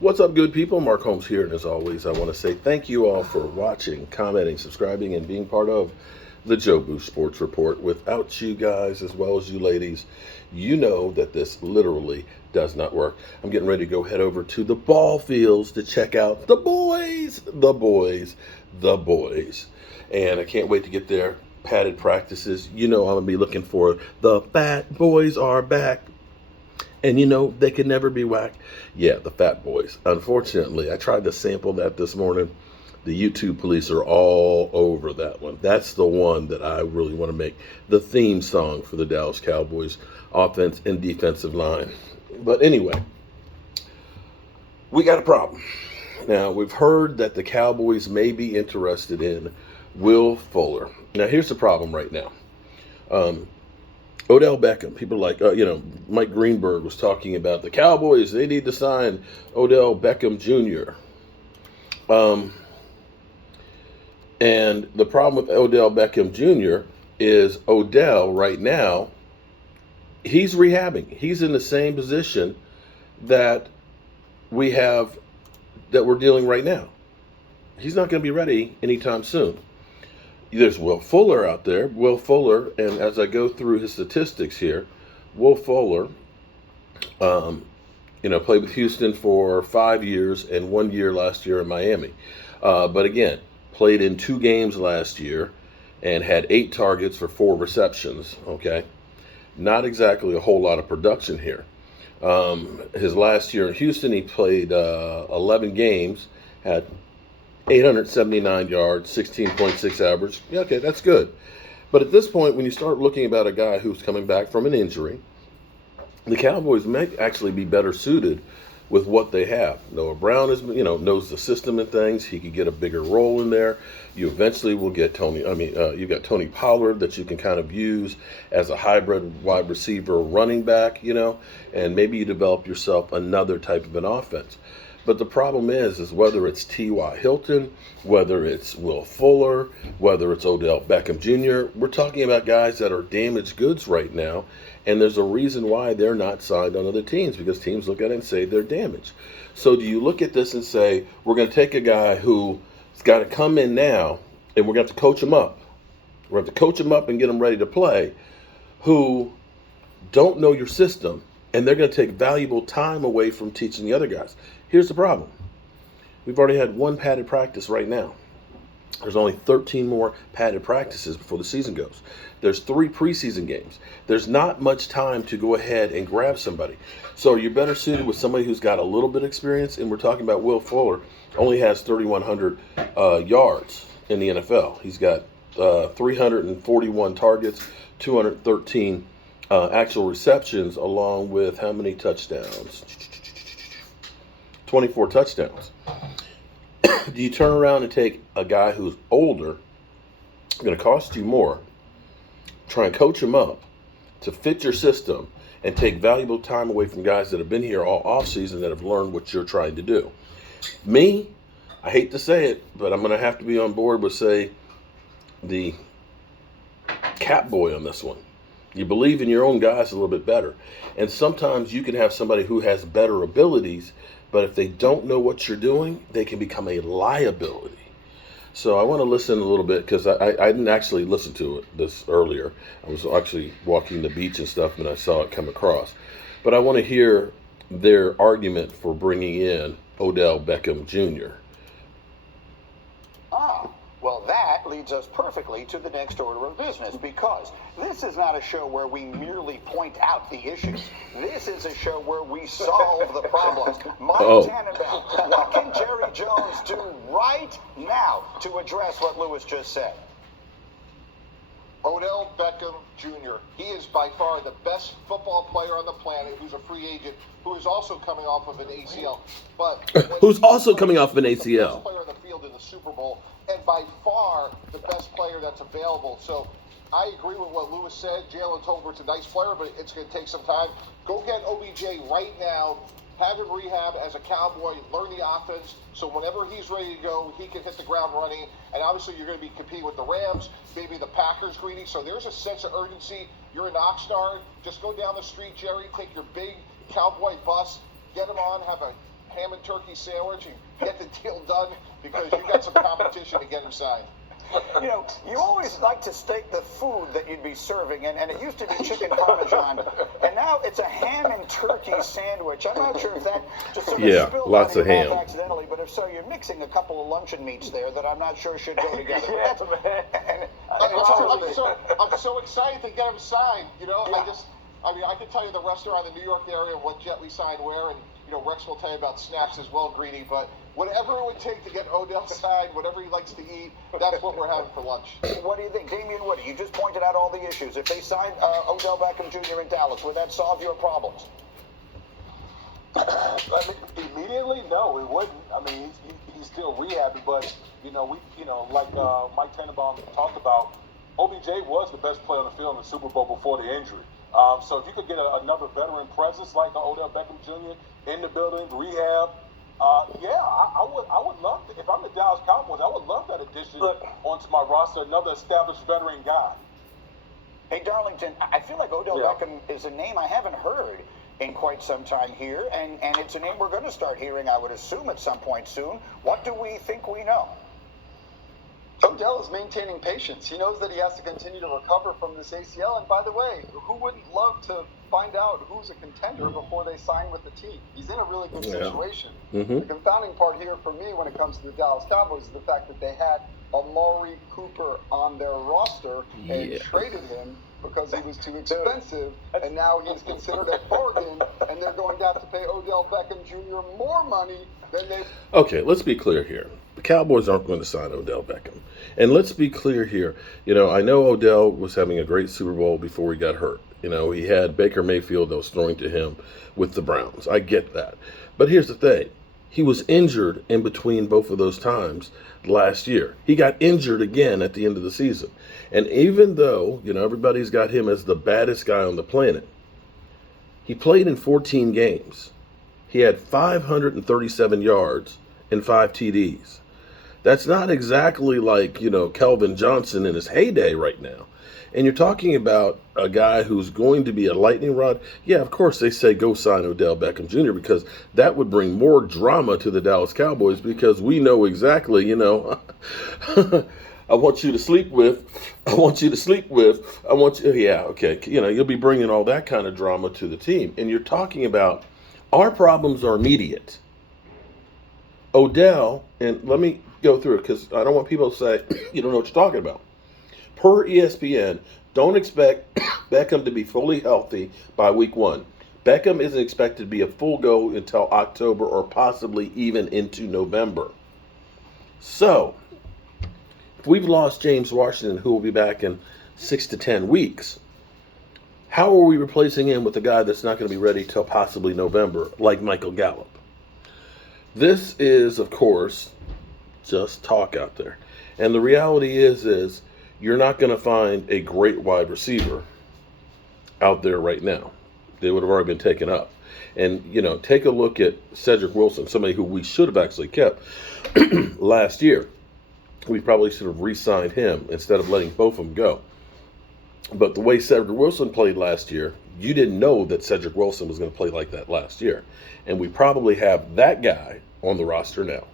What's up, good people? Mark Holmes here, and as always, I want to say thank you all for watching, commenting, subscribing, and being part of the Joe Boo Sports Report. Without you guys, as well as you ladies, you know that this literally does not work. I'm getting ready to go head over to the ball fields to check out the boys, the boys. And I can't wait to get there. Padded practices. You know I'm going to be looking for the fat boys are back. And you know, they can never be whack. Yeah, the fat boys. Unfortunately, I tried to sample that this morning. The YouTube police are all over that one. That's the one that I really want to make the theme song for the Dallas Cowboys offense and defensive line. But anyway, we got a problem. Now, we've heard that the Cowboys may be interested in Will Fuller. Now, here's the problem right now. Odell Beckham, people like, Mike Greenberg was talking about the Cowboys. They need to sign Odell Beckham Jr. And the problem with Odell Beckham Jr. is Odell right now, he's rehabbing. He's in the same position that we're dealing right now. He's not going to be ready anytime soon. There's Will Fuller out there. Will Fuller, and as I go through his statistics here, Will Fuller, played with Houston for 5 years and 1 year last year in Miami. But again, played in 2 games last year and had 8 targets for 4 receptions. Okay, not exactly a whole lot of production here. His last year in Houston, he played 11 games, had 879 yards, 16.6 average. Yeah, okay, that's good. But at this point, when you start looking about a guy who's coming back from an injury, the Cowboys may actually be better suited with what they have. Noah Brown knows the system and things. He could get a bigger role in there. You eventually will get you've got Tony Pollard that you can kind of use as a hybrid wide receiver running back, and maybe you develop yourself another type of an offense. But the problem is whether it's T.Y. Hilton, whether it's Will Fuller, whether it's Odell Beckham Jr., we're talking about guys that are damaged goods right now, and there's a reason why they're not signed on other teams, because teams look at it and say they're damaged. So do you look at this and say, we're going to take a guy who's got to come in now, and we're going to have to coach him up. We're going to have to coach him up and get him ready to play, who don't know your system, and they're going to take valuable time away from teaching the other guys. Here's the problem. We've already had 1 padded practice right now. There's only 13 more padded practices before the season goes. There's 3 preseason games. There's not much time to go ahead and grab somebody. So you're better suited with somebody who's got a little bit of experience, and we're talking about Will Fuller, only has 3,100 yards in the NFL. He's got 341 targets, 213 actual receptions, along with how many touchdowns? 24 touchdowns. Do you turn around and take a guy who's older, going to cost you more, try and coach him up to fit your system, and take valuable time away from guys that have been here all offseason that have learned what you're trying to do? Me, I hate to say it, but I'm going to have to be on board with, say, the cat boy on this one. You believe in your own guys a little bit better. And sometimes you can have somebody who has better abilities, but if they don't know what you're doing, they can become a liability. So I want to listen a little bit, because I didn't actually listen to it this earlier. I was actually walking the beach and stuff, and I saw it come across. But I want to hear their argument for bringing in Odell Beckham Jr. Well, that leads us perfectly to the next order of business, because this is not a show where we merely point out the issues. This is a show where we solve the problems. Mike Tannenbaum, what can Jerry Jones do right now to address what Lewis just said? Odell Beckham Jr. He is by far the best football player on the planet, who's a free agent, who is also coming off of an ACL. But who's also coming off of an ACL. The best player on the field in the Super Bowl, and by far the best player that's available. So I agree with what Lewis said. Jalen Tolbert's a nice player, but it's going to take some time. Go get OBJ right now. Have him rehab as a Cowboy, learn the offense, so whenever he's ready to go, he can hit the ground running. And obviously, you're going to be competing with the Rams, maybe the Packers, Greedy. So there's a sense of urgency. You're in Oxnard. Just go down the street, Jerry, take your big Cowboy bus, get him on, have a ham and turkey sandwich and get the deal done because you got some competition to get him signed. You know, you always like to state the food that you'd be serving, and it used to be chicken parmesan, and now it's a ham and turkey sandwich. I'm not sure if that just sort of spilled lots out of your mouth ham accidentally, but if so, you're mixing a couple of luncheon meats there that I'm not sure should go together. Yeah, man. I'm so excited to get him signed. You know, Yeah. I can tell you the restaurant in the New York area what jet we signed where, and you know Rex will tell you about snacks as well, Greeny. But whatever it would take to get Odell signed, whatever he likes to eat, that's what we're having for lunch. What do you think, Damian Woody? You just pointed out all the issues. If they signed Odell Beckham Jr. in Dallas, would that solve your problems? Immediately, no, it wouldn't. I mean, he's still rehabbing, but like Mike Tannenbaum talked about, OBJ was the best player on the field in the Super Bowl before the injury. So if you could get another veteran presence like Odell Beckham Jr. in the building, rehab, I would love to. If I'm the Dallas Cowboys, I would love that addition onto my roster, another established veteran guy. Hey, Darlington, I feel like Odell Beckham is a name I haven't heard in quite some time here, and it's a name we're going to start hearing, I would assume, at some point soon. What do we think we know? Odell is maintaining patience. He knows that he has to continue to recover from this ACL. And by the way, who wouldn't love to find out who's a contender before they sign with the team? He's in a really good situation. The confounding part here for me when it comes to the Dallas Cowboys is the fact that they had Amari Cooper on their roster and traded him because he was too expensive, and now he's considered a bargain, and they're going to have to pay Odell Beckham Jr. more money than they... Okay, let's be clear here. The Cowboys aren't going to sign Odell Beckham. And let's be clear here. You know, I know Odell was having a great Super Bowl before he got hurt. You know, he had Baker Mayfield that was throwing to him with the Browns. I get that. But here's the thing. He was injured in between both of those times last year. He got injured again at the end of the season. And even though, you know, everybody's got him as the baddest guy on the planet, he played in 14 games. He had 537 yards and 5 TDs. That's not exactly like, you know, Kelvin Johnson in his heyday right now. And you're talking about a guy who's going to be a lightning rod. Yeah, of course they say go sign Odell Beckham Jr. because that would bring more drama to the Dallas Cowboys because we know exactly, you know, I want you to sleep with, I want you to sleep with, I want you, yeah, okay. You know, you'll be bringing all that kind of drama to the team. And you're talking about our problems are immediate. Odell, and let me go through it because I don't want people to say, you don't know what you're talking about. Per ESPN, don't expect Beckham to be fully healthy by week 1. Beckham isn't expected to be a full go until October or possibly even into November. So, if we've lost James Washington, who will be back in 6 to 10 weeks, how are we replacing him with a guy that's not going to be ready till possibly November, like Michael Gallup? This is, of course, just talk out there. And the reality is you're not going to find a great wide receiver out there right now. They would have already been taken up. And, you know, take a look at Cedric Wilson, somebody who we should have actually kept last year. We probably should have re-signed him instead of letting both of them go. But the way Cedric Wilson played last year, you didn't know that Cedric Wilson was going to play like that last year. And we probably have that guy on the roster now.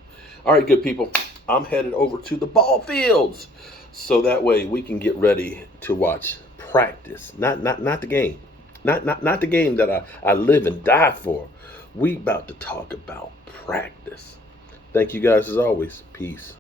All right, good people. I'm headed over to the ball fields so that way we can get ready to watch practice. Not the game. Not the game that I live and die for. We about to talk about practice. Thank you guys as always. Peace.